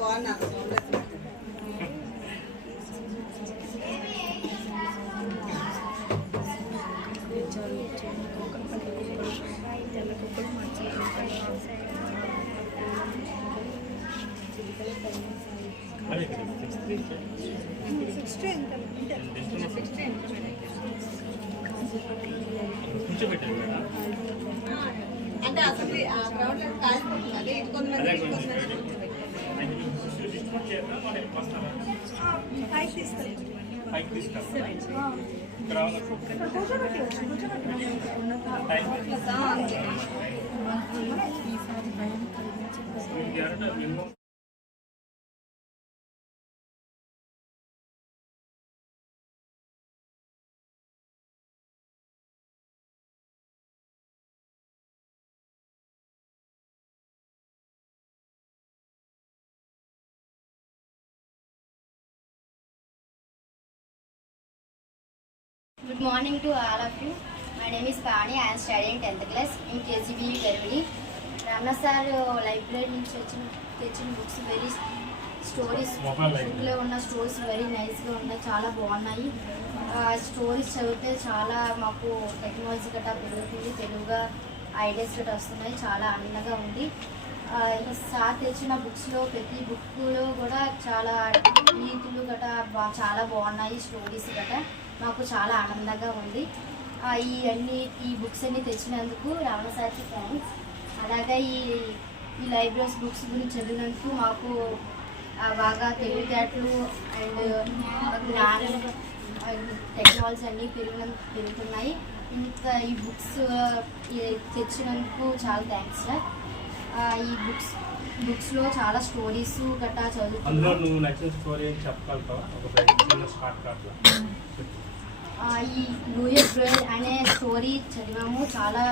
బాగున్నారు. అంటే అసలు ఆ గ్రౌండ్ కాలిపోతుంది. ఇటు కొంతమంది ఇటు కొంతమంది minimum Good morning to all of you. My name is Pani. I am studying 10th class in KGBU Garvidi. Ramana sir library నుంచి వచ్చిన తెచ్చిన బుక్స్ వెరీ స్టోరీస్. బుక్లో ఉన్న స్టోరీస్ వెరీ నైస్గా ఉన్నాయి చాలా బాగున్నాయి స్టోరీస్ చదివితే చాలా మాకు టెక్నాలజీ గట్రా పెరుగుతుంది తెలుగుగా ఐడియాస్ గట్రా వస్తున్నాయి చాలా ఆనందంగా ఉంది ఈ సార్ తెచ్చిన బుక్స్లో ప్రతి బుక్లో కూడా చాలా నీతులు గట్రా చాలా బాగున్నాయి స్టోరీస్ గట్రా మాకు చాలా ఆనందంగా ఉంది. ఈ అన్ని ఈ బుక్స్ అన్ని తెచ్చినందుకు రావణ సార్కి థ్యాంక్స్ అలాగే ఈ ఈ లైబ్రరీస్ బుక్స్ గురించి చదివినందుకు మాకు బాగా తెలివితేటలు అండ్ జ్ఞానం టెక్నాలజీ అన్నీ పెరిగిన పెరుగుతున్నాయి. ఇంకా ఈ బుక్స్ తెచ్చినందుకు చాలా థ్యాంక్స్ సార్ ఈ బుక్స్ బుక్స్లో చాలా స్టోరీస్ గట్టా అందులో నువ్వు నచ్చిన స్టోరీ ఏం చెప్పగలుగుతావా? ఒక చిన్న షార్ట్ కట్లో ఆ, ఈ లూయర్ బ్రేల్ అనే స్టోరీ చదివాము. చాలా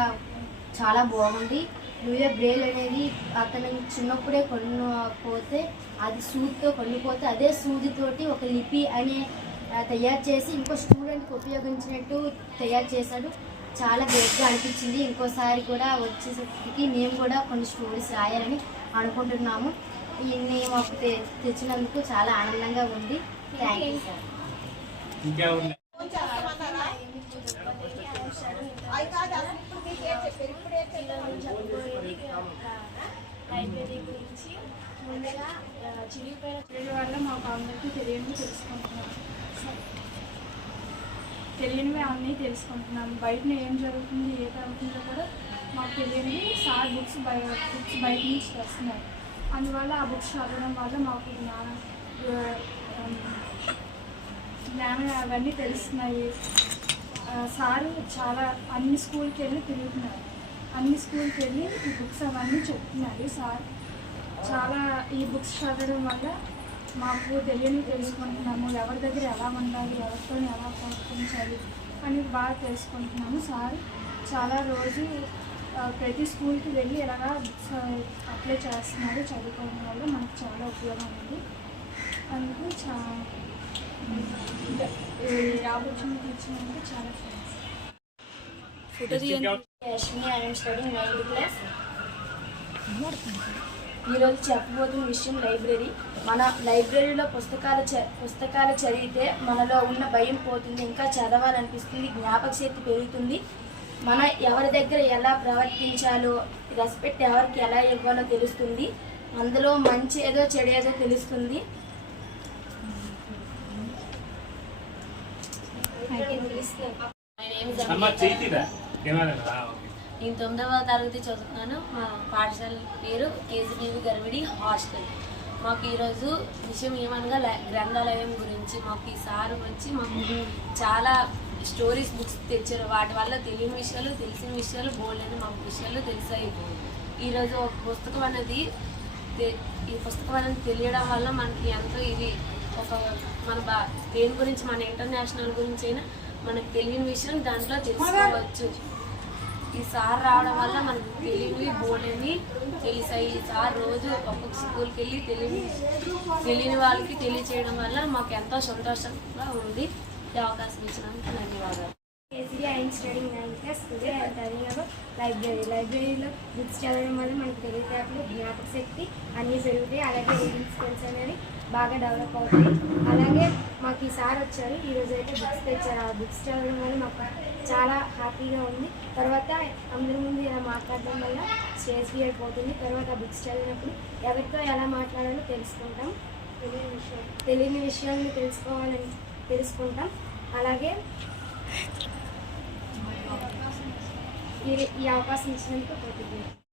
చాలా బాగుంది. లూయర్ బ్రేల్ అనేది అతను చిన్నప్పుడే కొనుక్కోతే అది సూదితో కొనుక్కోతే అదే సూదితోటి ఒక లిపి అనే ఆ, తయారు చేసి ఇంకో స్టూడెంట్కి ఉపయోగించినట్టు తయారు చేశాడు. చాలా గ్రేట్గా అనిపించింది. ఇంకోసారి కూడా వచ్చేసరికి మేము కూడా కొన్ని స్టోరీస్ రాయాలని అనుకుంటున్నాము. ఇన్ని మాకు తె- తెచ్చినందుకు చాలా ఆనందంగా ఉంది. థ్యాంక్ యూ సార్ లైబ్రరీ గురించి ముందుగా చిరిగిపోయిన చదివే వల్ల మాకు అందరికీ తెలియనివి తెలుసుకుంటున్నాం తెలియనివి అన్నీ తెలుసుకుంటున్నాం బయట ఏం జరుగుతుంది ఏ జరుగుతుందో కూడా మాకు తెలియని సార్ బుక్స్ బయ బుక్స్ బయట నుంచి తెస్తున్నారు అందువల్ల ఆ బుక్స్ చదవడం వల్ల మాకు జ్ఞానం జ్ఞానం అవన్నీ తెలుస్తున్నాయి. సార్ సారు చాలా అన్ని స్కూల్కి వెళ్ళి తిరుగుతున్నారు. అన్ని స్కూల్కి వెళ్ళి ఈ బుక్స్ అవన్నీ చెప్తున్నారు సార్. చాలా ఈ బుక్స్ చదవడం వల్ల మాకు తెలియని తెలుసుకుంటున్నాము. ఎవరి దగ్గర ఎలా ఉండాలి ఎవరితో ఎలా ప్రవర్తించాలి అని బాగా తెలుసుకుంటున్నాము సార్. చాలా రోజు ప్రతి స్కూల్కి వెళ్ళి ఎలాగా బుక్స్ అప్లై చేస్తున్నారు చదువుకోవడం వల్ల మనకు చాలా ఉపయోగం ఉంది అందుకు చా ఈ ఆపర్చునిటీ ఇచ్చినందుకు చాలా thanks. Yashmi I'm studying ninth class. ఈరోజు చెప్పబోతున్న విషయం లైబ్రరీ. మన లైబ్రరీలో పుస్తకాలు చ- పుస్తకాలు చదివితే మనలో ఉన్న భయం పోతుంది ఇంకా చదవాలనిపిస్తుంది జ్ఞాపక శక్తి పెరుగుతుంది. మన ఎవరి దగ్గర ఎలా ప్రవర్తించాలో రెస్పెక్ట్ ఎవరికి ఎలా ఇవ్వాలో తెలుస్తుంది. అందులో మంచి ఏదో చెడు ఏదో తెలుస్తుంది. నేను తొమ్మిదవ తరగతి చదువుతున్నాను. మా పాఠశాల పేరు కేజీబీవి గర్విడి హాస్టల్. మాకు ఈరోజు విషయం ఏమనగా గ్రంథాలయం గురించి మాకు ఈ సార్ వచ్చి మాకు చాలా స్టోరీస్ బుక్స్ తెచ్చారు. వాటి వల్ల తెలియని విషయాలు తెలిసిన విషయాలు బోల్డని మాకు విషయాలు తెలిసాయి. ఈరోజు ఒక పుస్తకం అనేది ఈ పుస్తకం అనేది తెలియడం వల్ల మనకి ఎంతో ఇది ఒక మన బా దేని గురించి మన ఇంటర్నేషనల్ గురించి అయినా మనకు తెలియని విషయం దాంట్లో తెలుసుకోవచ్చు. ఈ సార్ రావడం వల్ల మనకు తెలియనివి బోర్డని తెలిసాయి ఈ సార్ రోజు ఒక్కొక్క స్కూల్కి వెళ్ళి తెలియని తెలియని వాళ్ళకి తెలియచేయడం వల్ల మాకు ఎంతో సంతోషంగా ఉంది. ఈ అవకాశం ఇచ్చినందుకు ధన్యవాదాలు. Kesari I'm studying nine class today library లైబ్రరీలో బుక్స్ చదవడం వల్ల మనకు తెలివితేటలు జ్ఞాపక శక్తి అన్నీ పెరుగుతాయి. అలాగే రీడింగ్ స్కిల్స్ అనేవి బాగా డెవలప్ అవుతాయి. అలాగే మాకు ఈ సార్ వచ్చారు. ఈరోజు అయితే బుక్స్ తెచ్చారు. ఆ బుక్స్ చదవడం వల్ల మాకు చాలా హ్యాపీగా ఉంది. తర్వాత అందరి ముందు ఇలా మాట్లాడడం వల్ల స్టేజ్ ఫియర్ పోతుంది తర్వాత బుక్స్ చదివినప్పుడు ఎవరితో ఎలా మాట్లాడాలో తెలుసుకుంటాం. తెలియని విషయం తెలియని విషయాలను తెలుసుకోవాలని తెలుసుకుంటాం. అలాగే ఈ అవకాశం ఇచ్చినందుకు కృతజ్ఞతలు